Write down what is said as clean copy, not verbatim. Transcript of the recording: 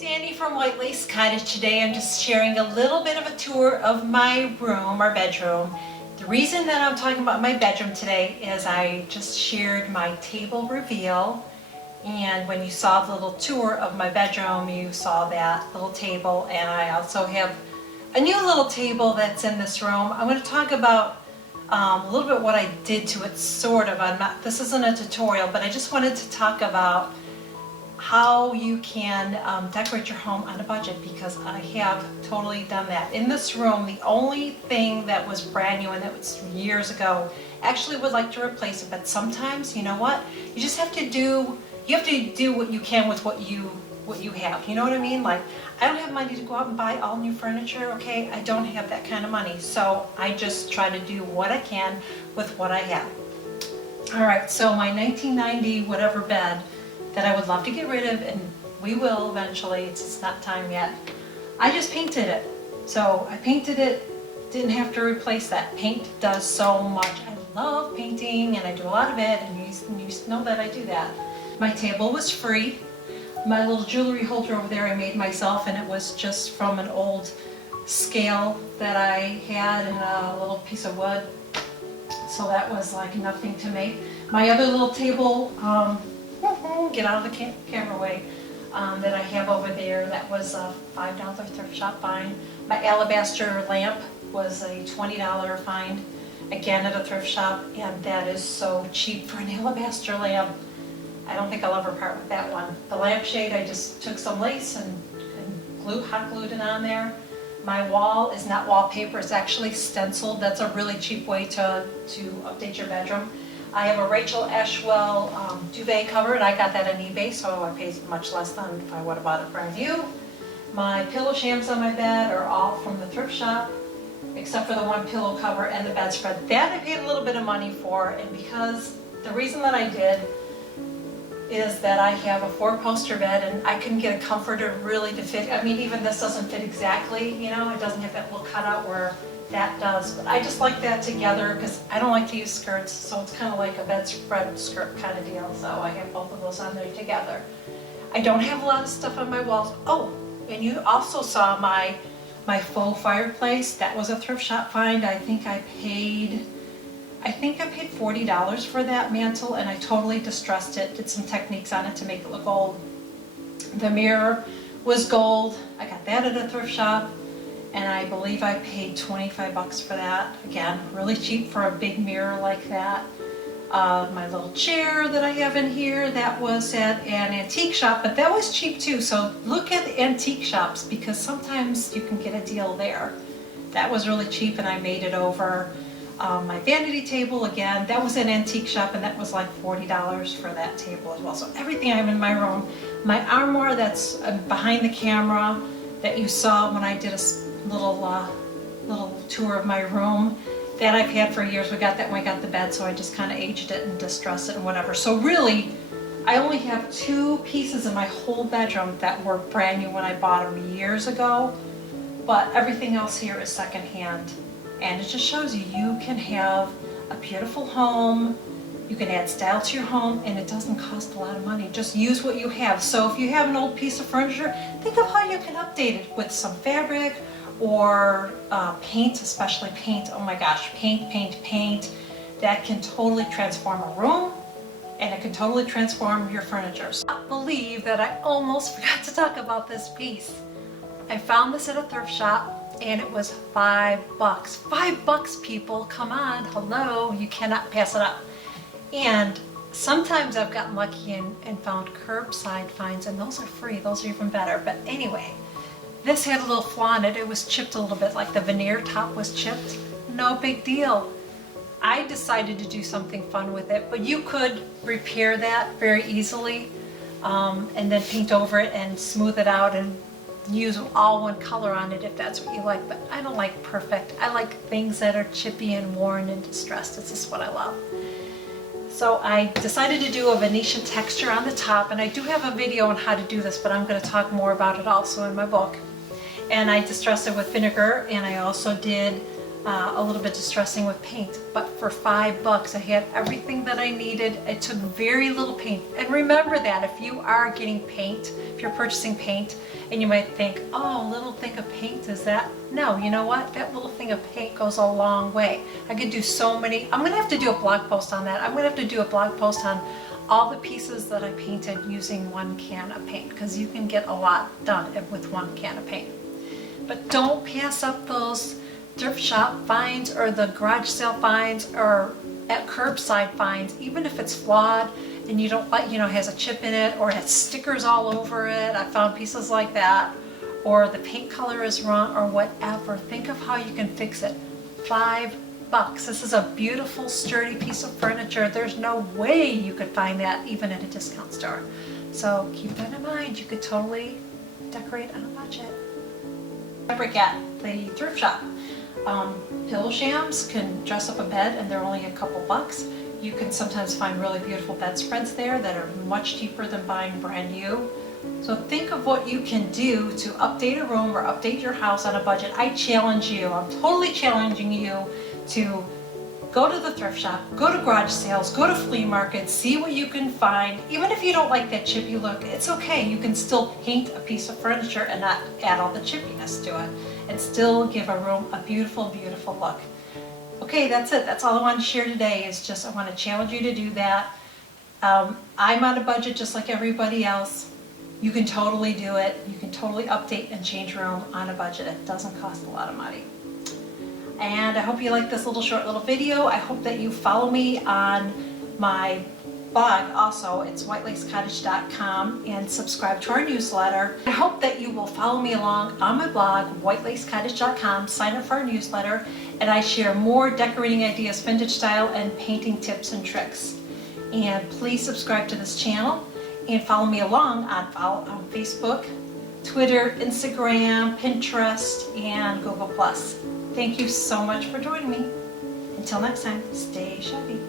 It's Annie from White Lace Cottage. Today I'm just sharing a little bit of a tour of my room, our bedroom. The reason that I'm talking about my bedroom today is I just shared my table reveal, and when you saw the little tour of my bedroom you saw that little table, and I also have a new little table that's in this room. I'm going to talk about a little bit what I did to it, sort of. This isn't a tutorial, but I just wanted to talk about how you can decorate your home on a budget, because I have totally done that. In this room, the only thing that was brand new, and that was years ago, actually would like to replace it, but sometimes, you know what, you just have to do what you can with what you have. You know what I mean? Like, I don't have money to go out and buy all new furniture, okay? I don't have that kind of money, so I just try to do what I can with what I have. All right, so my 1990 whatever bed that I would love to get rid of, and we will eventually, it's just not time yet. I just painted it. So I painted it, didn't have to replace that. Paint does so much. I love painting and I do a lot of it, and you know that I do that. My table was free. My little jewelry holder over there I made myself, and it was just from an old scale that I had and a little piece of wood. So that was like nothing to make. My other little table, get out of the camera way, that I have over there, that was a $5 thrift shop find. My alabaster lamp was a $20 find, again at a thrift shop, and that is so cheap for an alabaster lamp. I don't think I'll ever part with that one. The lampshade, I just took some lace and hot glued it on there. My wall is not wallpaper, it's actually stenciled. That's a really cheap way to update your bedroom. I have a Rachel Ashwell duvet cover, and I got that on eBay, so I paid much less than if I would have bought it brand new. My pillow shams on my bed are all from the thrift shop, except for the one pillow cover and the bedspread. That I paid a little bit of money for, and because the reason that I did is that I have a 4-poster bed, and I couldn't get a comforter really to fit. I mean, even this doesn't fit exactly, you know, it doesn't have that little cutout where that does, but I just like that together because I don't like to use skirts, so it's kind of like a bedspread skirt kind of deal, so I have both of those on there together. I don't have a lot of stuff on my walls. Oh, and you also saw my faux fireplace. That was a thrift shop find. I think I paid $40 for that mantle, and I totally distressed it, did some techniques on it to make it look old. The mirror was gold. I got that at a thrift shop, and I believe I paid 25 bucks for that. Again, really cheap for a big mirror like that. My little chair that I have in here, that was at an antique shop, but that was cheap too. So look at antique shops, because sometimes you can get a deal there. That was really cheap, and I made it over. My vanity table, again, that was an antique shop, and that was like $40 for that table as well. So everything I have in my room. My armoire that's behind the camera that you saw when I did a little tour of my room, that I've had for years. We got that when we got the bed, so I just kind of aged it and distressed it and whatever. So really, I only have 2 pieces in my whole bedroom that were brand new when I bought them years ago, but everything else here is secondhand. And it just shows you can have a beautiful home, you can add style to your home, and it doesn't cost a lot of money. Just use what you have. So if you have an old piece of furniture, think of how you can update it with some fabric or paint, especially paint. Oh my gosh, paint. That can totally transform a room, and it can totally transform your furniture. So I can't believe that I almost forgot to talk about this piece. I found this at a thrift shop, and it was $5. $5, people, come on, hello, you cannot pass it up. And sometimes I've gotten lucky and found curbside finds, and those are free, those are even better. But anyway, this had a little flaw in it. It was chipped a little bit, like the veneer top was chipped. No big deal. I decided to do something fun with it, but you could repair that very easily, and then paint over it and smooth it out and use all one color on it if that's what you like. But I don't like perfect. I like things that are chippy and worn and distressed. It's just what I love. So I decided to do a Venetian texture on the top, and I do have a video on how to do this, but I'm going to talk more about it also in my book. And I distressed it with vinegar, and I also did a little bit distressing with paint, but for $5 I had everything that I needed. It took very little paint. And remember that if you are getting paint, if you're purchasing paint, and you might think, oh, a little thing of paint, is that? No, you know what? That little thing of paint goes a long way. I could do so many. I'm gonna have to do a blog post on that. I'm gonna have to do a blog post on all the pieces that I painted using 1 can of paint, because you can get a lot done with 1 can of paint. But don't pass up those thrift shop finds or the garage sale finds or at curbside finds, even if it's flawed and you don't like, has a chip in it or it has stickers all over it. I found pieces like that, or the paint color is wrong or whatever. Think of how you can fix it. $5. This is a beautiful, sturdy piece of furniture. There's no way you could find that even at a discount store. So keep that in mind. You could totally decorate on a budget. Fabric at the thrift shop. Pillow shams can dress up a bed and they're only a couple bucks. You can sometimes find really beautiful bedspreads there that are much cheaper than buying brand new. So think of what you can do to update a room or update your house on a budget. I challenge you, I'm totally challenging you to go to the thrift shop, go to garage sales, go to flea markets, see what you can find. Even if you don't like that chippy look, it's okay. You can still paint a piece of furniture and not add all the chippiness to it, and still give a room a beautiful, beautiful look. Okay, that's it. That's all I want to share today, is just I want to challenge you to do that. I'm on a budget just like everybody else. You can totally do it. You can totally update and change your room on a budget. It doesn't cost a lot of money. And I hope you like this short little video. I hope that you follow me on my blog also. It's whitelacecottage.com, and subscribe to our newsletter. I hope that you will follow me along on my blog, whitelacecottage.com, sign up for our newsletter, and I share more decorating ideas, vintage style, and painting tips and tricks. And please subscribe to this channel and follow me along on Facebook, Twitter, Instagram, Pinterest, and Google+. Thank you so much for joining me. Until next time, stay shabby.